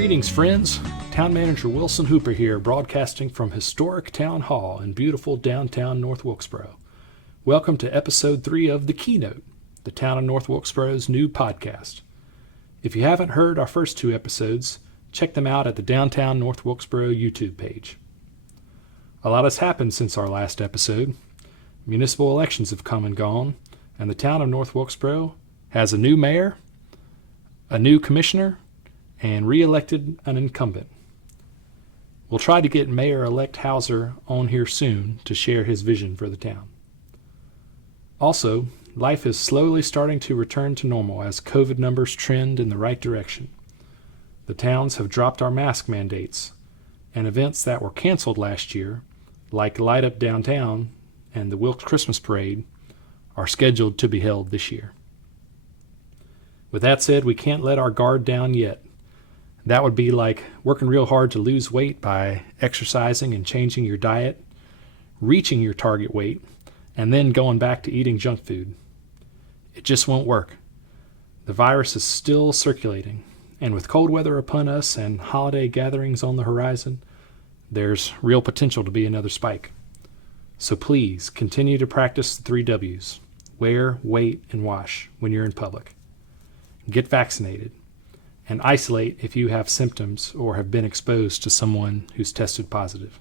Greetings, friends. Town Manager Wilson Hooper here, broadcasting from historic Town Hall in beautiful downtown North Wilkesboro. Welcome to episode 3 of the Keynote, the Town of North Wilkesboro's new podcast. If you haven't heard our first 2 episodes, check them out at the Downtown North Wilkesboro YouTube page. A lot has happened since our last episode. Municipal elections have come and gone, and the Town of North Wilkesboro has a new mayor, a new commissioner, and re-elected an incumbent. We'll try to get Mayor-elect Hauser on here soon to share his vision for the town. Also, life is slowly starting to return to normal as COVID numbers trend in the right direction. The towns have dropped our mask mandates, and events that were canceled last year, like Light Up Downtown and the Wilkes Christmas Parade, are scheduled to be held this year. With that said, we can't let our guard down yet. That would be like working real hard to lose weight by exercising and changing your diet, reaching your target weight, and then going back to eating junk food. It just won't work. The virus is still circulating, and with cold weather upon us and holiday gatherings on the horizon, there's real potential to be another spike. So please continue to practice the 3 W's: wear, wait, and wash when you're in public. Get vaccinated. And isolate if you have symptoms or have been exposed to someone who's tested positive.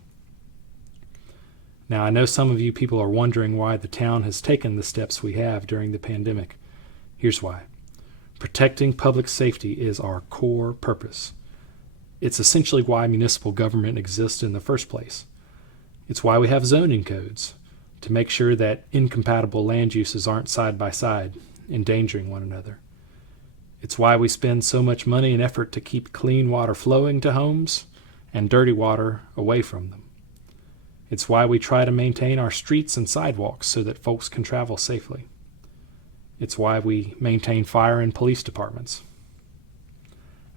Now, I know some of you people are wondering why the town has taken the steps we have during the pandemic. Here's why. Protecting public safety is our core purpose. It's essentially why municipal government exists in the first place. It's why we have zoning codes, to make sure that incompatible land uses aren't side by side, endangering one another. It's why we spend so much money and effort to keep clean water flowing to homes and dirty water away from them. It's why we try to maintain our streets and sidewalks so that folks can travel safely. It's why we maintain fire and police departments.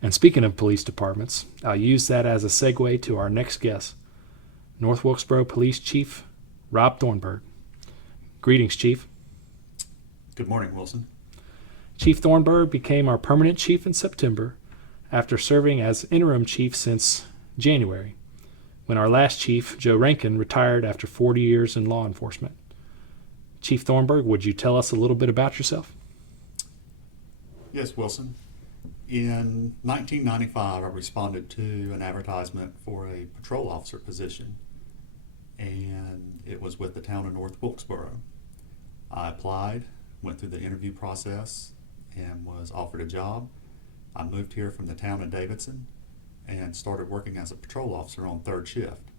And speaking of police departments, I'll use that as a segue to our next guest, North Wilkesboro Police Chief Rob Thornburg. Greetings, Chief. Good morning, Wilson. Chief Thornburg became our permanent chief in September after serving as interim chief since January, when our last chief, Joe Rankin, retired after 40 years in law enforcement. Chief Thornburg, would you tell us a little bit about yourself? Yes, Wilson. In 1995, I responded to an advertisement for a patrol officer position, and it was with the town of North Wilkesboro. I applied, went through the interview process, and was offered a job. I moved here from the town of Davidson and started working as a patrol officer on 3rd shift.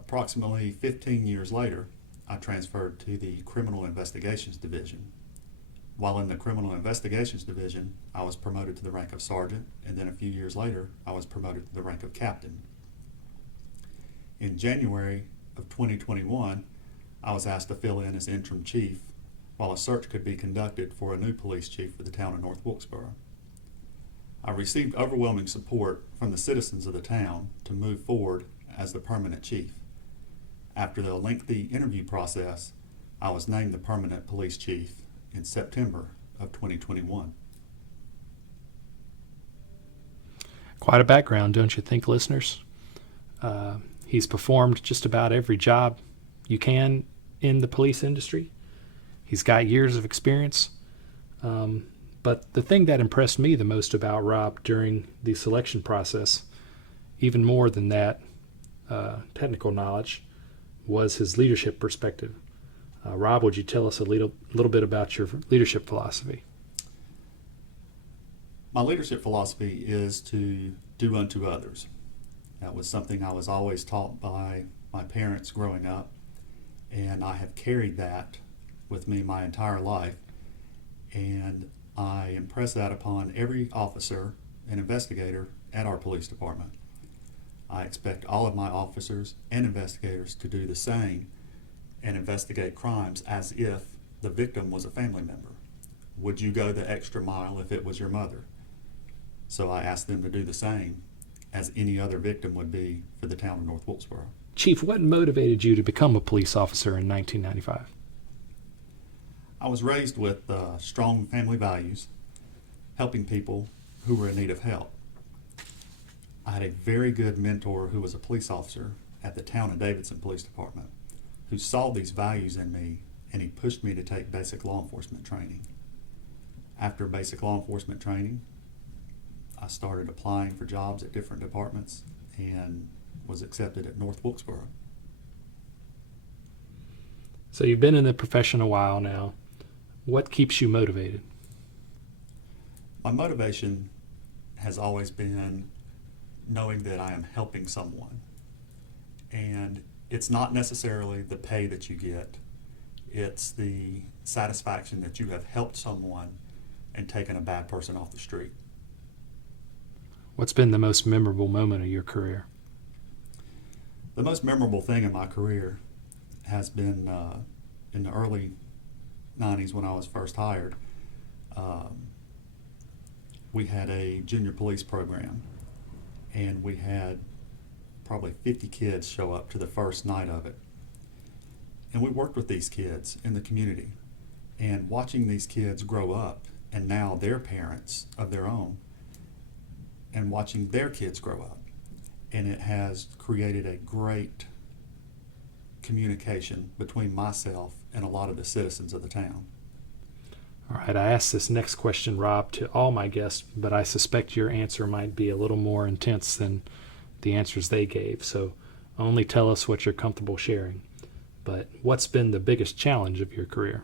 Approximately 15 years later, I transferred to the Criminal Investigations Division. While in the Criminal Investigations Division, I was promoted to the rank of sergeant, and then a few years later, I was promoted to the rank of captain. In January of 2021, I was asked to fill in as interim chief while a search could be conducted for a new police chief for the town of North Wilkesboro. I received overwhelming support from the citizens of the town to move forward as the permanent chief. After the lengthy interview process, I was named the permanent police chief in September of 2021. Quite a background, don't you think, listeners? He's performed just about every job you can in the police industry. He's got years of experience. But the thing that impressed me the most about Rob during the selection process, even more than that technical knowledge, was his leadership perspective. Rob, would you tell us a little bit about your leadership philosophy? My leadership philosophy is to do unto others. That was something I was always taught by my parents growing up, and I have carried that with me my entire life, and I impress that upon every officer and investigator at our police department. I expect all of my officers and investigators to do the same and investigate crimes as if the victim was a family member. Would you go the extra mile if it was your mother? So I ask them to do the same as any other victim would be for the town of North Wilkesboro. Chief, what motivated you to become a police officer in 1995? I was raised with strong family values, helping people who were in need of help. I had a very good mentor who was a police officer at the town of Davidson Police Department who saw these values in me, and he pushed me to take basic law enforcement training. After basic law enforcement training, I started applying for jobs at different departments and was accepted at North Wilkesboro. So you've been in the profession a while now. What keeps you motivated? My motivation has always been knowing that I am helping someone. And it's not necessarily the pay that you get. It's the satisfaction that you have helped someone and taken a bad person off the street. What's been the most memorable moment of your career? The most memorable thing in my career has been in the early 90s when I was first hired. We had a junior police program, and we had probably 50 kids show up to the first night of it. And we worked with these kids in the community, and watching these kids grow up, and now they're parents of their own, and watching their kids grow up. And it has created a great communication between myself and a lot of the citizens of the town. All right, I asked this next question, Rob, to all my guests, but I suspect your answer might be a little more intense than the answers they gave. So only tell us what you're comfortable sharing. But what's been the biggest challenge of your career?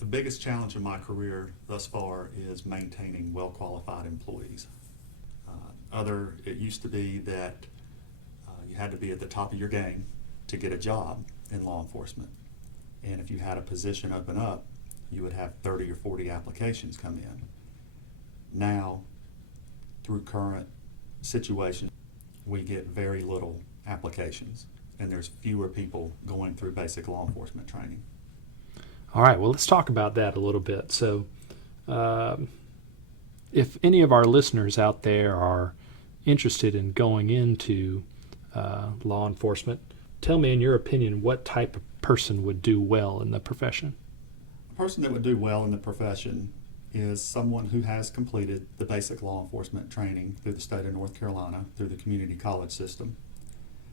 The biggest challenge of my career thus far is maintaining well-qualified employees. It used to be that you had to be at the top of your game to get a job in law enforcement. And if you had a position open up, you would have 30 or 40 applications come in. Now, through current situation, we get very little applications, and there's fewer people going through basic law enforcement training. All right, well, let's talk about that a little bit. So, if any of our listeners out there are interested in going into law enforcement, tell me, in your opinion, what type of person would do well in the profession? A person that would do well in the profession is someone who has completed the basic law enforcement training through the state of North Carolina, through the community college system.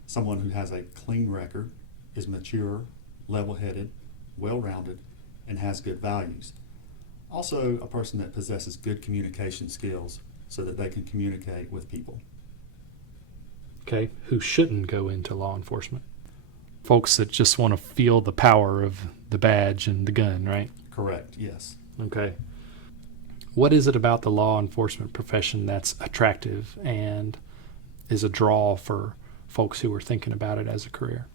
Someone who has a clean record, is mature, level-headed, well-rounded, and has good values. Also, a person that possesses good communication skills so that they can communicate with people. Okay, who shouldn't go into law enforcement? Folks that just want to feel the power of the badge and the gun, right? Correct, yes. Okay. What is it about the law enforcement profession that's attractive and is a draw for folks who are thinking about it as a career?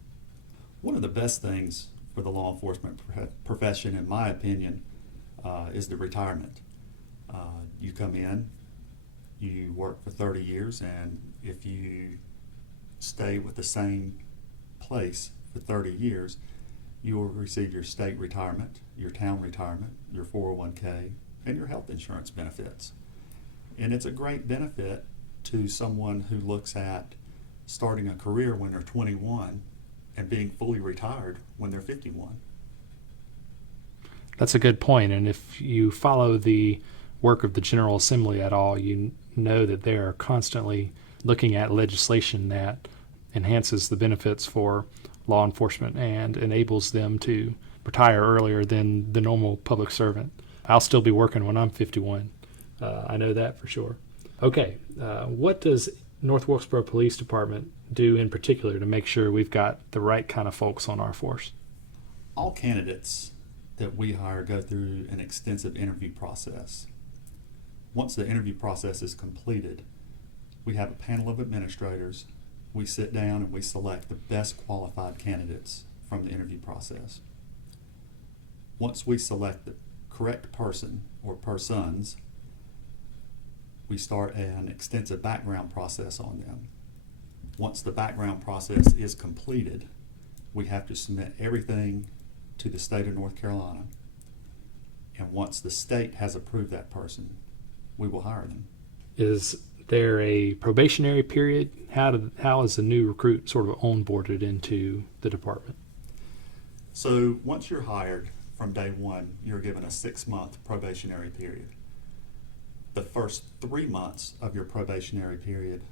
One of the best things for the law enforcement profession, in my opinion, is the retirement. You come in, you work for 30 years, and if you stay with the same place for 30 years, you will receive your state retirement, your town retirement, your 401k, and your health insurance benefits. And it's a great benefit to someone who looks at starting a career when they're 21 and being fully retired when they're 51. That's a good point. And if you follow the work of the General Assembly at all, you know that they are constantly looking at legislation that enhances the benefits for law enforcement and enables them to retire earlier than the normal public servant. I'll still be working when I'm 51. I know that for sure. Okay, what does North Wilkesboro Police Department do in particular to make sure we've got the right kind of folks on our force? All candidates that we hire go through an extensive interview process. Once the interview process is completed, we have a panel of administrators. We sit down and we select the best qualified candidates from the interview process. Once we select the correct person or persons, we start an extensive background process on them. Once the background process is completed, we have to submit everything to the state of North Carolina. And once the state has approved that person, we will hire them. Is there a probationary period? How is a new recruit sort of onboarded into the department? So once you're hired, from day one, you're given a 6-month probationary period. The first 3 months of your probationary period,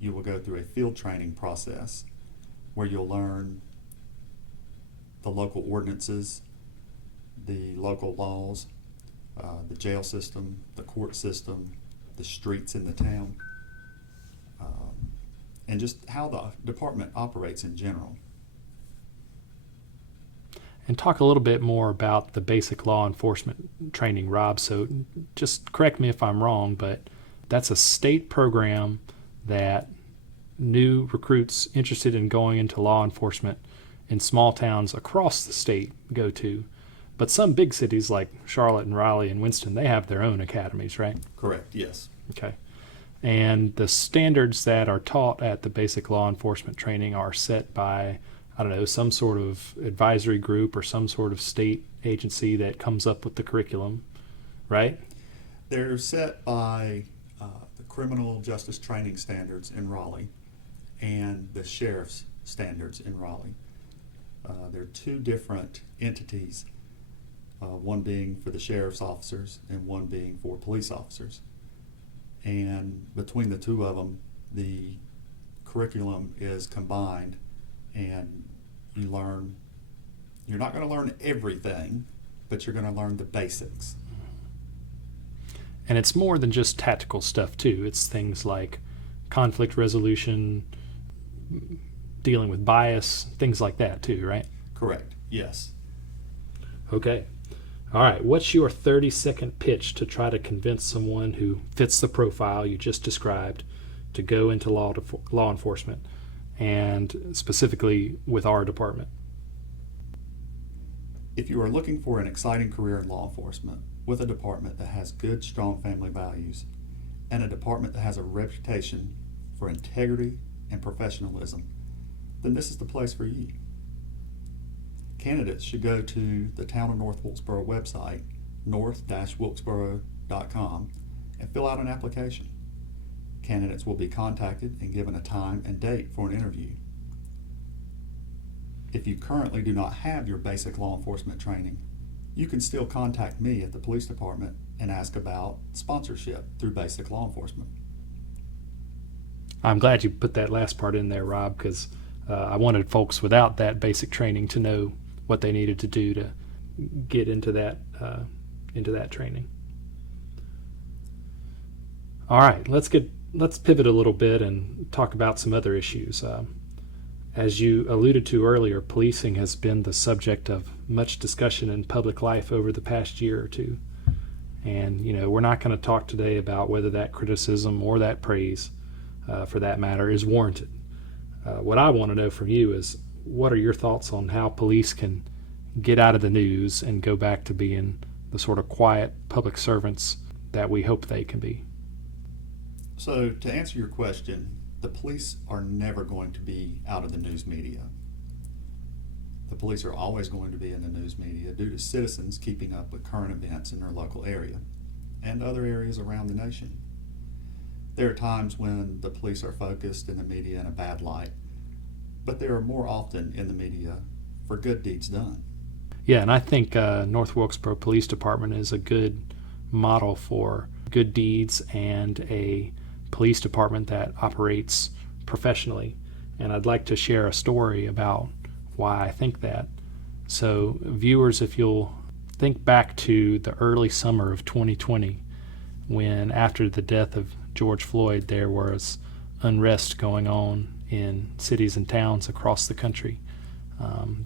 you will go through a field training process where you'll learn the local ordinances, the local laws, the jail system, the court system, the streets in the town, and just how the department operates in general. And talk a little bit more about the basic law enforcement training, Rob. So just correct me if I'm wrong, but that's a state program that new recruits interested in going into law enforcement in small towns across the state go to. But some big cities like Charlotte and Raleigh and Winston, they have their own academies, right? Correct, yes. Okay. And the standards that are taught at the basic law enforcement training are set by, I don't know, some sort of advisory group or some sort of state agency that comes up with the curriculum, right? They're set by the criminal justice training standards in Raleigh and the sheriff's standards in Raleigh. There are two different entities, one being for the sheriff's officers and one being for police officers. And between the two of them, the curriculum is combined, and you're not going to learn everything, but you're going to learn the basics. And it's more than just tactical stuff, too. It's things like conflict resolution, dealing with bias, things like that, too, right? Correct, yes. Okay. All right. What's your 30-second pitch to try to convince someone who fits the profile you just described to go into law enforcement, and specifically with our department? If you are looking for an exciting career in law enforcement with a department that has good, strong family values and a department that has a reputation for integrity and professionalism, then this is the place for you. Candidates should go to the Town of North Wilkesboro website, north-wilkesboro.com, and fill out an application. Candidates will be contacted and given a time and date for an interview. If you currently do not have your basic law enforcement training, you can still contact me at the police department and ask about sponsorship through basic law enforcement. I'm glad you put that last part in there, Rob, because I wanted folks without that basic training to know what they needed to do to get into that training. All right, let's pivot a little bit and talk about some other issues. As you alluded to earlier, policing has been the subject of much discussion in public life over the past year or two. And, we're not going to talk today about whether that criticism or that praise, for that matter, is warranted. What I want to know from you is, what are your thoughts on how police can get out of the news and go back to being the sort of quiet public servants that we hope they can be? So, to answer your question, the police are never going to be out of the news media. The police are always going to be in the news media due to citizens keeping up with current events in their local area and other areas around the nation. There are times when the police are focused in the media in a bad light, but they are more often in the media for good deeds done. Yeah, and I think North Wilkesboro Police Department is a good model for good deeds and a police department that operates professionally. And I'd like to share a story about why I think that. So, viewers, if you'll think back to the early summer of 2020, when after the death of George Floyd, there was unrest going on in cities and towns across the country.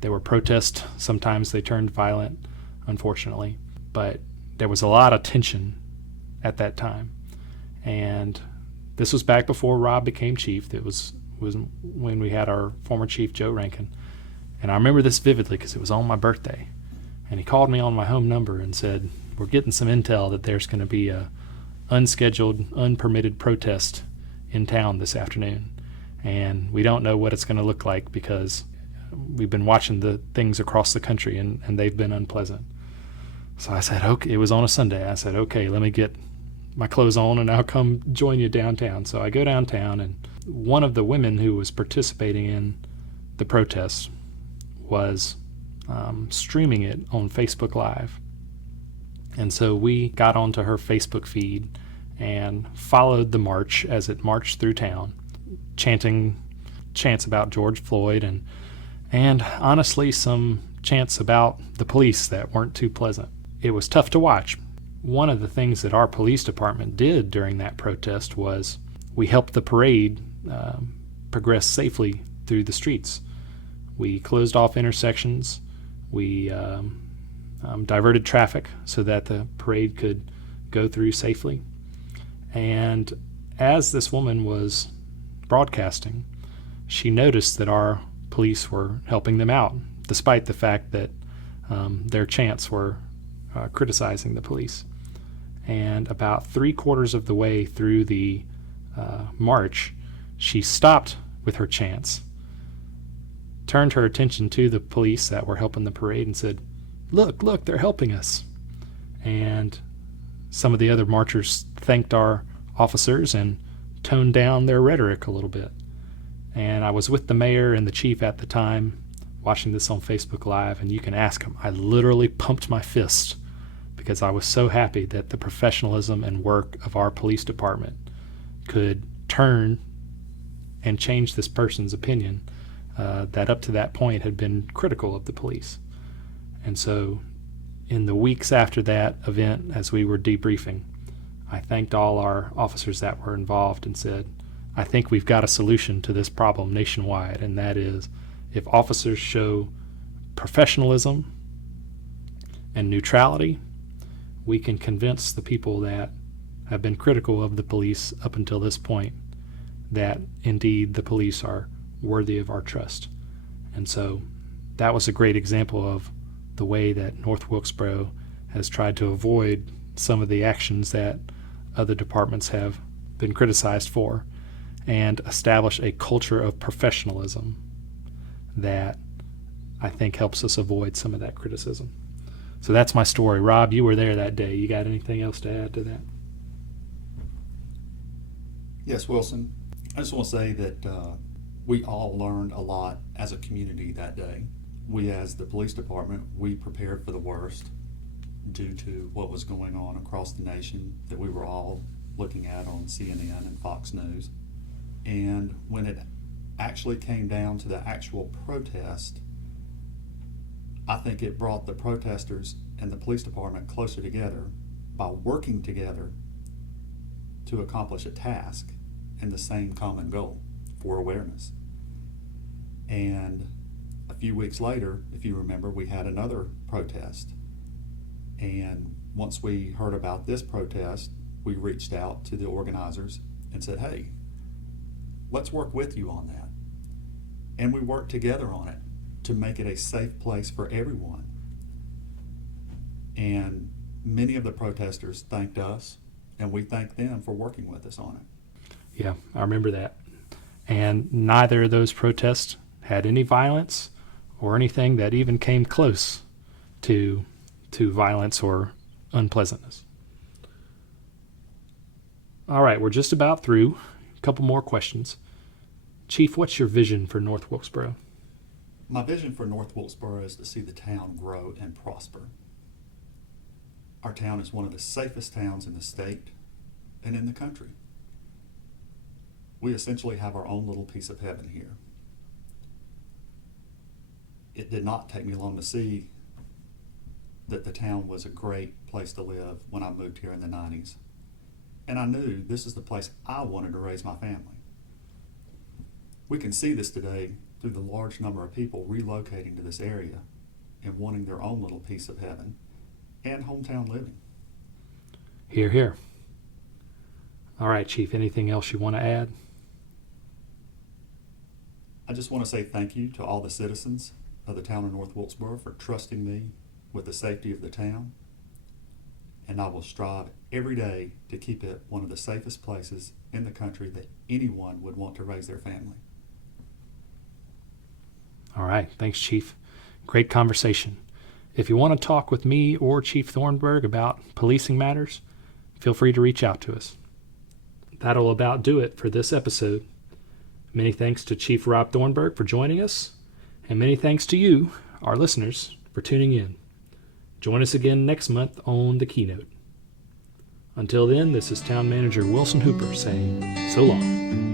There were protests. Sometimes they turned violent, unfortunately. But there was a lot of tension at that time. And this was back before Rob became chief. It was when we had our former chief, Joe Rankin. And I remember this vividly because it was on my birthday. And he called me on my home number and said, "We're getting some intel that there's going to be a unscheduled, unpermitted protest in town this afternoon. And we don't know what it's going to look like because we've been watching the things across the country and they've been unpleasant." So I said, okay, it was on a Sunday. I said, okay, let me get my clothes on and I'll come join you downtown. So I go downtown, and one of the women who was participating in the protest was streaming it on Facebook Live. And so we got onto her Facebook feed and followed the march as it marched through town, chanting chants about George Floyd and honestly some chants about the police that weren't too pleasant. It was tough to watch. One of the things that our police department did during that protest was we helped the parade progress safely through the streets. We closed off intersections. We diverted traffic so that the parade could go through safely. And as this woman was broadcasting, she noticed that our police were helping them out, despite the fact that their chants were criticizing the police. And about 3/4 of the way through the march, she stopped with her chants, turned her attention to the police that were helping the parade and said, look, they're helping us. And some of the other marchers thanked our officers and toned down their rhetoric a little bit. And I was with the mayor and the chief at the time watching this on Facebook Live, and you can ask them. I literally pumped my fist because I was so happy that the professionalism and work of our police department could turn and change this person's opinion that up to that point had been critical of the police. And so in the weeks after that event, as we were debriefing, I thanked all our officers that were involved and said, I think we've got a solution to this problem nationwide, and that is if officers show professionalism and neutrality, we can convince the people that have been critical of the police up until this point that indeed the police are worthy of our trust. And so that was a great example of the way that North Wilkesboro has tried to avoid some of the actions that other departments have been criticized for and establish a culture of professionalism that I think helps us avoid some of that criticism. So that's my story. Rob, you were there that day. You got anything else to add to that? Yes, Wilson. I just want to say that we all learned a lot as a community that day. We, as the police department, we prepared for the worst due to what was going on across the nation that we were all looking at on CNN and Fox News. And when it actually came down to the actual protest, I think it brought the protesters and the police department closer together by working together to accomplish a task and the same common goal for awareness. And a few weeks later, if you remember, we had another protest. And once we heard about this protest, we reached out to the organizers and said, hey, let's work with you on that. And we worked together on it to make it a safe place for everyone. And many of the protesters thanked us, and we thanked them for working with us on it. Yeah, I remember that. And neither of those protests had any violence or anything that even came close to violence or unpleasantness. All right, we're just about through. A couple more questions. Chief, what's your vision for North Wilkesboro? My vision for North Wilkesboro is to see the town grow and prosper. Our town is one of the safest towns in the state and in the country. We essentially have our own little piece of heaven here. It did not take me long to see that the town was a great place to live when I moved here in the 90s. And I knew this is the place I wanted to raise my family. We can see this today through the large number of people relocating to this area and wanting their own little piece of heaven and hometown living. Hear, hear. All right, Chief, anything else you want to add? I just want to say thank you to all the citizens of the town of North Wilkesboro for trusting me with the safety of the town. And I will strive every day to keep it one of the safest places in the country that anyone would want to raise their family. All right. Thanks, Chief. Great conversation. If you want to talk with me or Chief Thornburg about policing matters, feel free to reach out to us. That'll about do it for this episode. Many thanks to Chief Rob Thornburg for joining us, and many thanks to you, our listeners, for tuning in. Join us again next month on the Keynote. Until then, this is Town Manager Wilson Hooper saying so long.